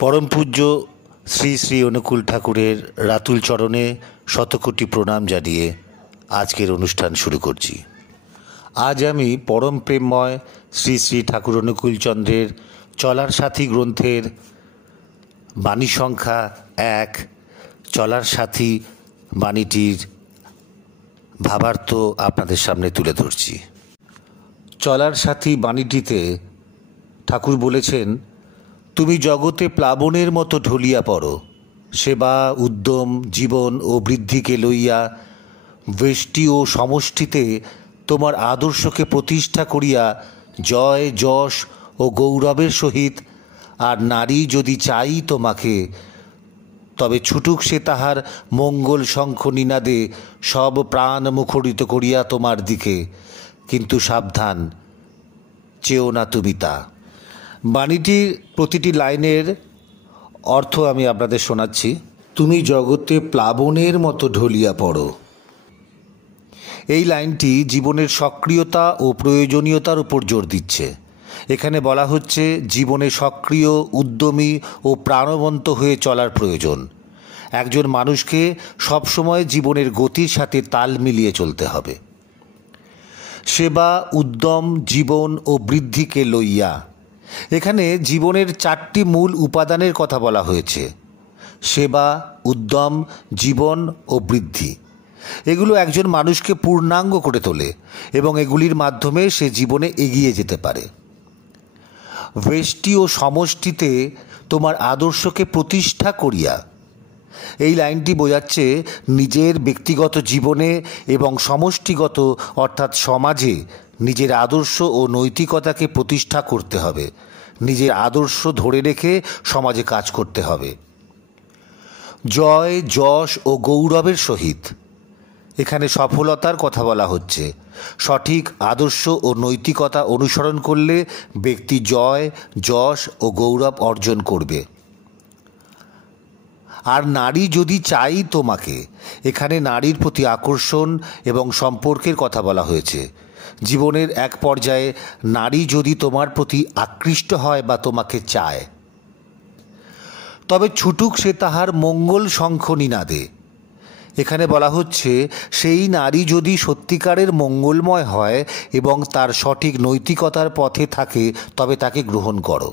পরম পূজ্য শ্রী শ্রী অনুকূল ঠাকুরের রাতুল চরণে শতকোটি প্রণাম জানিয়ে আজকের অনুষ্ঠান শুরু করছি। আজ আমি পরম প্রেমময় শ্রী শ্রী ঠাকুর অনুকূলচন্দ্রের চলার সাথী গ্রন্থের বাণী সংখ্যা 1 চলার সাথী বাণীটির ভাবার্থ আপনাদের সামনে তুলে ধরছি। চলার সাথী বাণীটিতে ঠাকুর বলেছেন, তুমি জগতে প্লাবনের মতো ঢলিয়া পড়ো, সেবা উদ্যম জীবন ও বৃদ্ধিকে লইয়া ব্যষ্টি ও সমষ্টিতে তোমার আদর্শকে প্রতিষ্ঠা করিয়া জয় যশ ও গৌরবের সহিত আর নারী যদি চাই তোমাকে, তবে ছুটুক সে তাহার মঙ্গল শঙ্খ নিনাদে সব প্রাণ মুখরিত করিয়া তোমার দিকে, কিন্তু সাবধান, চেও না তুমি তা। বাণীটির প্রতিটি লাইনের অর্থ আমি আপনাদের শোনাচ্ছি। তুমি জগতে প্লাবনের মতো ঢলিয়া পড়ো। এই লাইনটি জীবনের সক্রিয়তা ও প্রয়োজনীয়তার উপর জোর দিচ্ছে। এখানে বলা হচ্ছে জীবনে সক্রিয়, উদ্যমী ও প্রাণবন্ত হয়ে চলার প্রয়োজন। একজন মানুষকে সবসময় জীবনের গতির সাথে তাল মিলিয়ে চলতে হবে। সেবা উদ্যম জীবন ও বৃদ্ধিকে লইয়া, এখানে জীবনের 4টি মূল উপাদানের কথা বলা হয়েছে। সেবা, উদ্যম, জীবন ও বৃদ্ধি। এগুলো একজন মানুষকে পূর্ণাঙ্গ করে তোলে এবং এগুলির মাধ্যমে সে জীবনে এগিয়ে যেতে পারে। ব্যষ্টি ও সমষ্টিতে তোমার আদর্শকে প্রতিষ্ঠা করিয়া, এই লাইনটি বোঝাচ্ছে নিজের ব্যক্তিগত জীবনে এবং সমষ্টিগত অর্থাৎ সমাজে নিজের আদর্শ ও নৈতিকতাকে প্রতিষ্ঠা করতে হবে। নিজের আদর্শ ধরে রেখে সমাজে কাজ করতে হবে। জয় যশ ও গৌরবের সহিত, এখানে সফলতার কথা বলা হচ্ছে। সঠিক আদর্শ ও নৈতিকতা অনুসরণ করলে ব্যক্তি জয় যশ ও গৌরব অর্জন করবে। আর নারী যদি চাই তোমাকে, এখানে নারীর প্রতি আকর্ষণ এবং সম্পর্কের কথা বলা হয়েছে। জীবনের এক পর্যায়ে নারী যদি তোমার প্রতি আকৃষ্ট হয় বা তোমাকে চায়, তবে ছুটুক সে তাহার মঙ্গল শঙ্খ নিনাদে। এখানে বলা হচ্ছে সেই নারী যদি সত্যিকারের মঙ্গলময় হয় এবং তার সঠিক নৈতিকতার পথে থাকে, তবে তাকে গ্রহণ করো।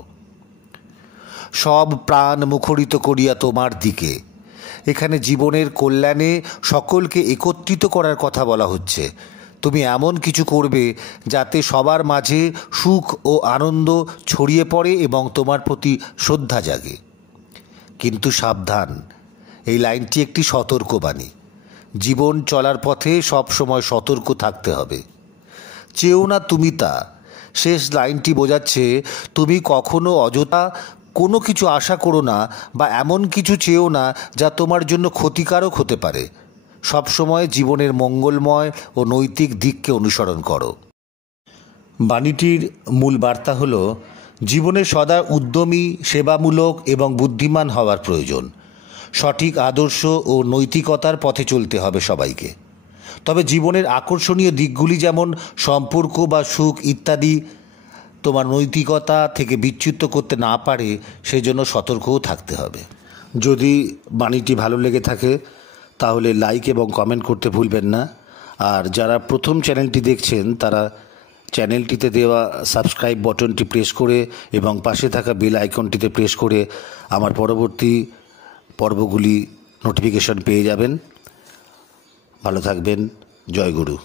সব প্রাণ মুখরিত করিয়া তোমার দিকে, এখানে জীবনের কল্যাণে সকলকে একত্রিত করার কথা বলা হচ্ছে। তুমি এমন কিছু করবে যাতে সবার মাঝে সুখ ও আনন্দ ছড়িয়ে পড়ে এবং তোমার প্রতি শ্রদ্ধা জাগে। কিন্তু সাবধান, এই লাইনটি একটি সতর্কবাণী। জীবন চলার পথে সব সময় সতর্ক থাকতে হবে। চেও না তুমি তা, শেষ লাইনটি বোঝাচ্ছে তুমি কখনো অযথা কোনো কিছু আশা করো না বা এমন কিছু চেও না যা তোমার জন্য ক্ষতিকারক হতে পারে। সবসময় জীবনের মঙ্গলময় ও নৈতিক দিককে অনুসরণ করো। বাণীটির মূল বার্তা হল, জীবনে সদা উদ্যমী, সেবামূলক এবং বুদ্ধিমান হওয়ার প্রয়োজন। সঠিক আদর্শ ও নৈতিকতার পথে চলতে হবে সবাইকে। তবে জীবনের আকর্ষণীয় দিকগুলি যেমন সম্পর্ক বা সুখ ইত্যাদি তোমার নৈতিকতা থেকে বিচ্যুত করতে না পারে, সেজন্য সতর্কও থাকতে হবে। যদি বাণীটি ভালো লেগে থাকে তাহলে লাইক এবং কমেন্ট করতে ভুলবেন না। আর যারা প্রথম চ্যানেলটি দেখছেন তারা চ্যানেলটিতে দেওয়া সাবস্ক্রাইব বাটনটি প্রেস করে এবং পাশে থাকা বেল আইকনটিতে প্রেস করে আমার পরবর্তী পর্বগুলি নোটিফিকেশন পেয়ে যাবেন। ভালো থাকবেন। জয় গুরু।